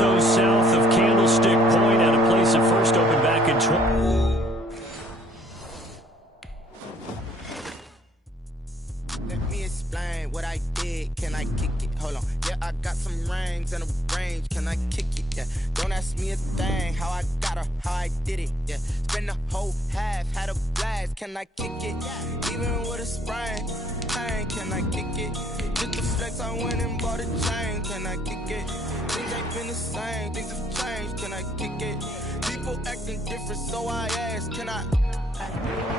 so south of Candlestick Point at a place that first opened back in 20. Let me explain what I did. Can I kick it? Hold on. Yeah, I got some rings and a range. Can I kick it? Yeah. Don't ask me a thing. How I got her, how I did it. Yeah. Spend the whole half, had a blast. Can I kick it? Even with a sprain. Pain, can I kick it? Just the flex, I went and bought a chain. Can I kick it? Things ain't been the same. Things have changed. Can I kick it? People acting different, so I asked, can I?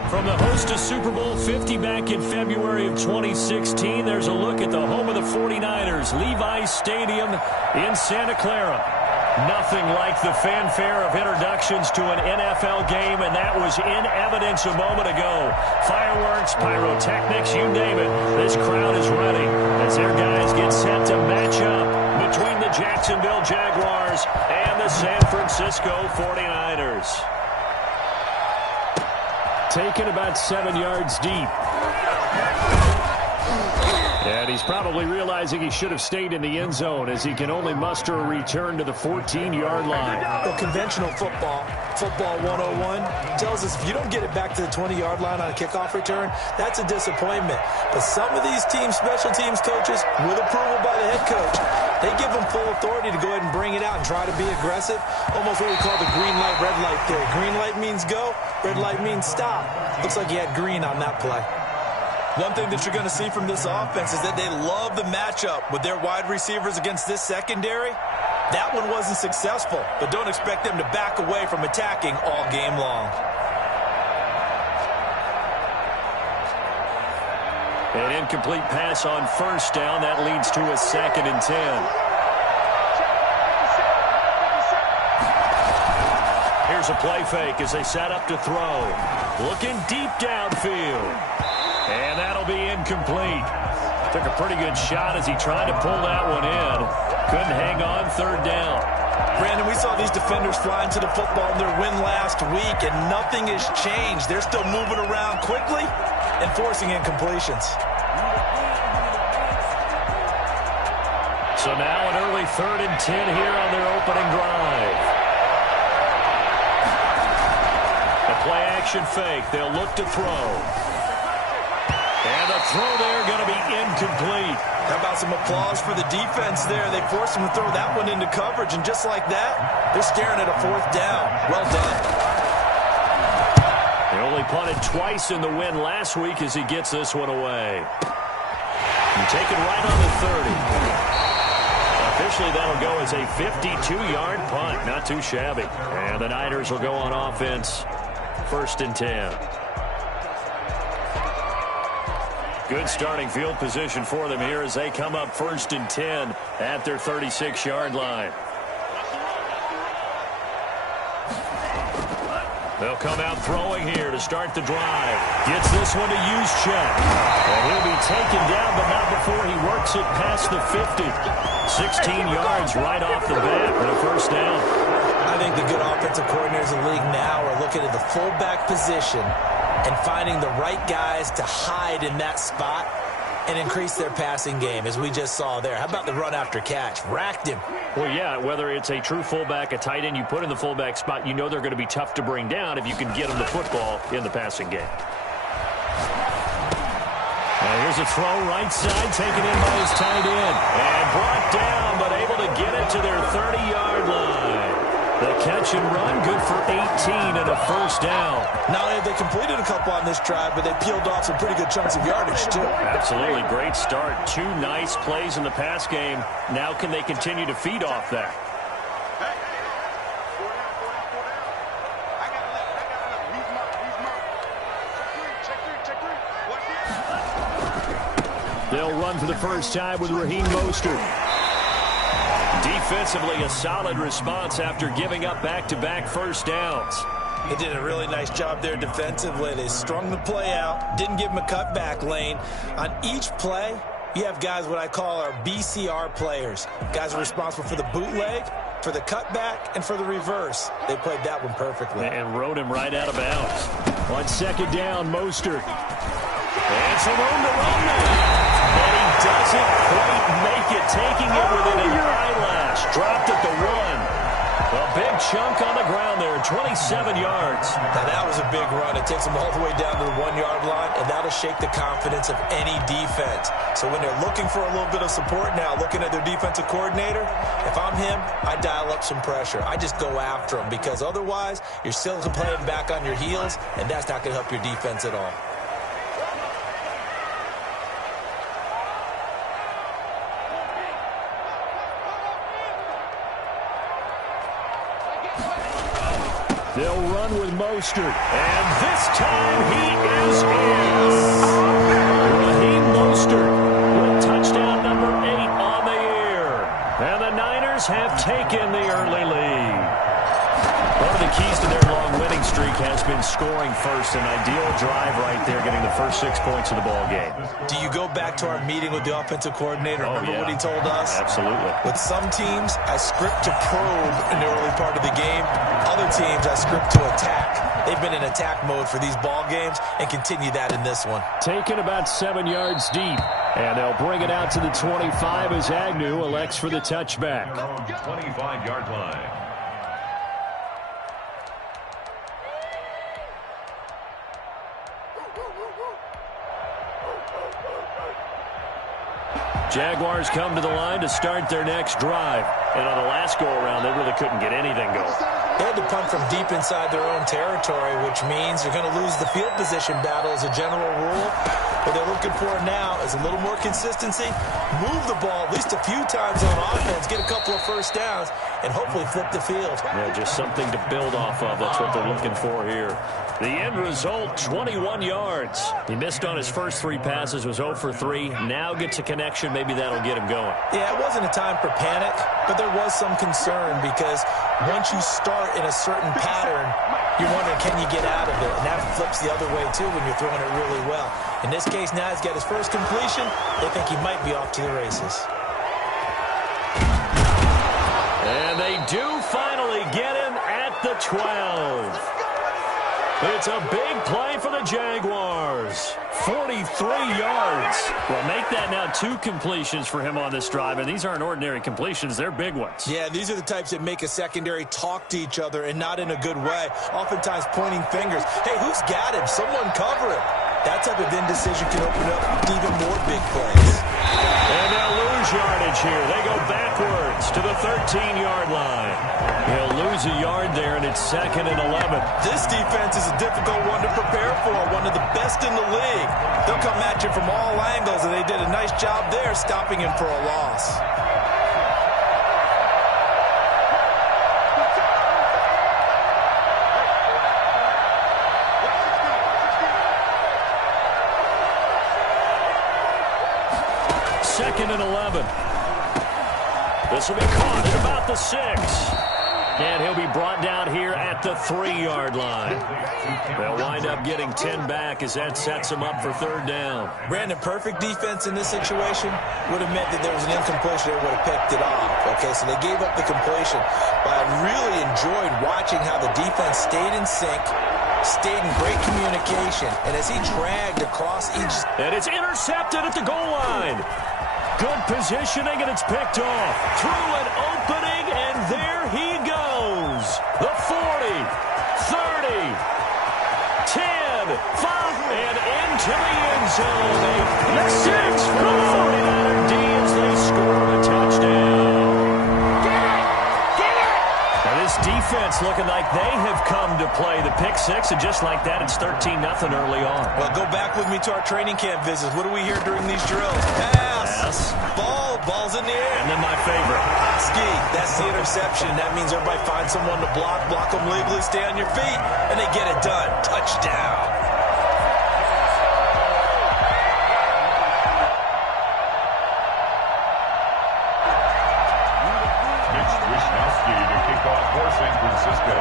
From the host of Super Bowl 50 back in February of 2016, there's a look at the home of the 49ers, Levi's Stadium in Santa Clara. Nothing like the fanfare of introductions to an NFL game, and that was in evidence a moment ago. Fireworks, pyrotechnics, you name it. This crowd is ready as their guys get set to match up between the Jacksonville Jaguars and the San Francisco 49ers. Taken about 7 yards deep. And he's probably realizing he should have stayed in the end zone as he can only muster a return to the 14-yard line. Well, conventional football 101, tells us if you don't get it back to the 20-yard line on a kickoff return, that's a disappointment. But some of these teams, special teams coaches, with approval by the head coach, they give them full authority to go ahead and bring it out and try to be aggressive. Almost what we call the green light, red light theory. Green light means go, red light means stop. Looks like he had green on that play. One thing that you're going to see from this offense is that they love the matchup with their wide receivers against this secondary. That one wasn't successful, but don't expect them to back away from attacking all game long. An incomplete pass on first down. That leads to a 2nd and 10. Here's a play fake as they set up to throw. Looking deep downfield. And that'll be incomplete. Took a pretty good shot as he tried to pull that one in. Couldn't hang on 3rd down. Brandon, we saw these defenders fly into the football in their win last week, and nothing has changed. They're still moving around quickly and forcing incompletions. So now an early 3rd and 10 here on their opening drive. A play-action fake. They'll look to throw. And the throw there going to be incomplete. How about some applause for the defense there? They forced him to throw that one into coverage, and just like that, they're staring at a 4th down. Well done. They only punted twice in the win last week as he gets this one away. And taken right on the 30. Officially, that'll go as a 52-yard punt. Not too shabby. And the Niners will go on offense. 1st and 10. Good starting field position for them here as they come up 1st and 10 at their 36-yard line. They'll come out throwing here to start the drive. Gets this one to Juszczyk. And he'll be taken down, but not before he works it past the 50. 16 yards right off the bat and a 1st down. I think the good offensive coordinators in the league now are looking at the fullback position and finding the right guys to hide in that spot and increase their passing game, as we just saw there. How about the run after catch? Racked him. Well, yeah, whether it's a true fullback, a tight end you put in the fullback spot, you know they're going to be tough to bring down if you can get them the football in the passing game. Here's a throw right side, taken in by his tight end. And brought down, but able to get it to their 30-yard line. The catch and run, good for 18 and a 1st down. Not only have they completed a couple on this drive, but they peeled off some pretty good chunks of yardage, too. Absolutely. Great start. 2 nice plays in the pass game. Now can they continue to feed off that? They'll run for the first time with Raheem Mostert. Defensively, a solid response after giving up back-to-back 1st downs. They did a really nice job there defensively. They strung the play out, didn't give him a cutback lane. On each play, you have guys what I call our BCR players. Guys are responsible for the bootleg, for the cutback, and for the reverse. They played that one perfectly. And rode him right out of bounds. On 2nd down, Mostert. And some room to run now. But he doesn't quite make it, taking it within an eyelash. Dropped at the 1. chunk on the ground there, 27 yards. Now, that was a big run. It takes them all the way down to the 1-yard line, and that'll shake the confidence of any defense. So when they're looking for a little bit of support now, looking at their defensive coordinator, if I'm him, I dial up some pressure. I just go after him because otherwise you're still playing back on your heels, and that's not going to help your defense at all. They'll run with Mostert, and this time he is in. Raheem Mostert with touchdown number 8 on the year. And the Niners have taken the early lead. One of the keys to their long winning streak has been scoring first. An ideal drive right there, getting the first 6 points of the ball game. Do you go back to our meeting with the offensive coordinator? Remember what he told us? Absolutely. With some teams, I script to probe in the early part of the game. Other teams, I script to attack. They've been in attack mode for these ball games and continue that in this one. Taken about 7 yards deep. And they'll bring it out to the 25 as Agnew elects for the touchback. 25-yard line. Jaguars come to the line to start their next drive. And on the last go-around, they really couldn't get anything going. They had to punt from deep inside their own territory, which means they're going to lose the field position battle as a general rule. What they're looking for now is a little more consistency, move the ball at least a few times on offense, get a couple of first downs, and hopefully flip the field. Yeah, just something to build off of. That's what they're looking for here. The end result, 21 yards. He missed on his first 3 passes, was 0 for 3. Now gets a connection. Maybe that'll get him going. Yeah, it wasn't a time for panic, but there was some concern because once you start in a certain pattern, you're wondering, can you get out of it? And that flips the other way, too, when you're throwing it really well. In this case, now he's got his first completion. They think he might be off to the races. And they do finally get him at the 12. It's a big play for the Jaguars. 43 yards. Well, make that now 2 completions for him on this drive, and these aren't ordinary completions. They're big ones. Yeah, these are the types that make a secondary talk to each other and not in a good way, oftentimes pointing fingers. Hey, who's got him? Someone cover him. That type of indecision can open up even more big plays. And they'll lose yardage here. They go backwards to the 13-yard line. He'll lose a yard there, and it's 2nd and 11. This defense is a difficult one to prepare for, one of the best in the league. They'll come at you from all angles, and they did a nice job there stopping him for a loss. Second and 11. This will be caught at about the 6. And he'll be brought down here at the 3-yard line. They'll wind up getting 10 back as that sets them up for 3rd down. Brandon, perfect defense in this situation would have meant that there was an incompletion. They would have picked it off. Okay, so they gave up the completion. But I really enjoyed watching how the defense stayed in sync, stayed in great communication, and as he dragged across each... And it's intercepted at the goal line. Good positioning, and it's picked off. Through an opening, and there he goes. The 40, 30, 10, 5, and into the end zone. A pick 6 for the 49er D as they score a touchdown. Now this defense looking like they have come to play the pick 6, and just like that, it's 13-0 early on. Well, go back with me to our training camp visits. What do we hear during these drills? Pass. Ball's in the air. And then my favorite. Ski. That's the interception. That means everybody finds someone to block them legally, stay on your feet, and they get it done. Touchdown. Mitch Wisnowski to kick off for San Francisco.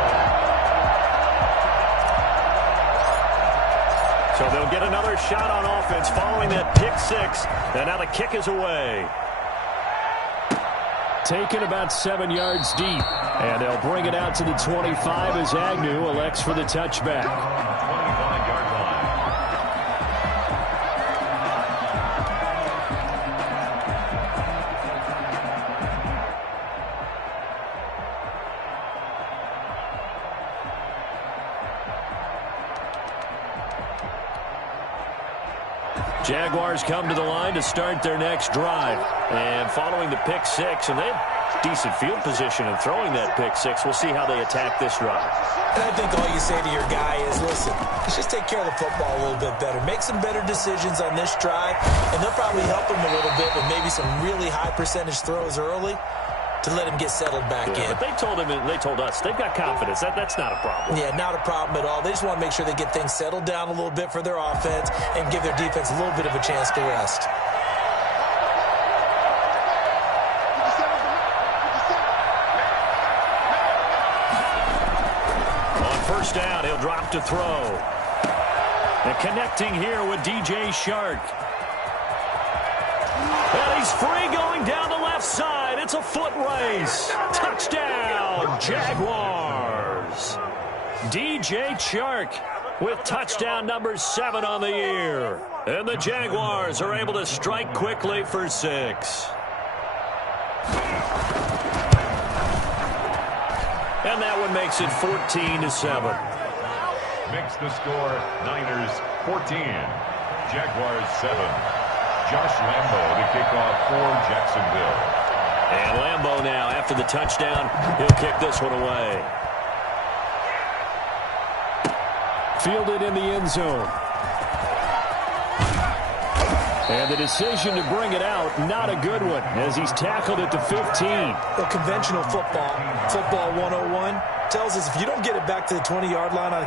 So they'll get another shot on offense following that pick 6. And now the kick is away. Taken about 7 yards deep. And they'll bring it out to the 25 as Agnew elects for the touchback. 25-yard line. Jaguars come to the line to start their next drive. And following the pick six, and they have decent field position in throwing that pick six. We'll see how they attack this drive. And I think all you say to your guy is, listen, let's just take care of the football a little bit better. Make some better decisions on this drive, and they'll probably help him a little bit with maybe some really high percentage throws early to let him get settled back in. But they told him, and they told us, they've got confidence. That's not a problem. Yeah, not a problem at all. They just want to make sure they get things settled down a little bit for their offense and give their defense a little bit of a chance to rest. On first down, he'll drop to throw. And connecting here with DJ Shark. And he's free going down the left side. It's a foot race. Touchdown, Jaguars. DJ Shark with touchdown number 7 on the year. And the Jaguars are able to strike quickly for 6. And that one makes it 14-7. Makes the score Niners 14, Jaguars 7. Josh Lambo to kick off for Jacksonville. And Lambo now, after the touchdown, he'll kick this one away. Fielded in the end zone. And the decision to bring it out, not a good one, as he's tackled at the 15. Well, conventional football 101, tells us if you don't get it back to the 20-yard line on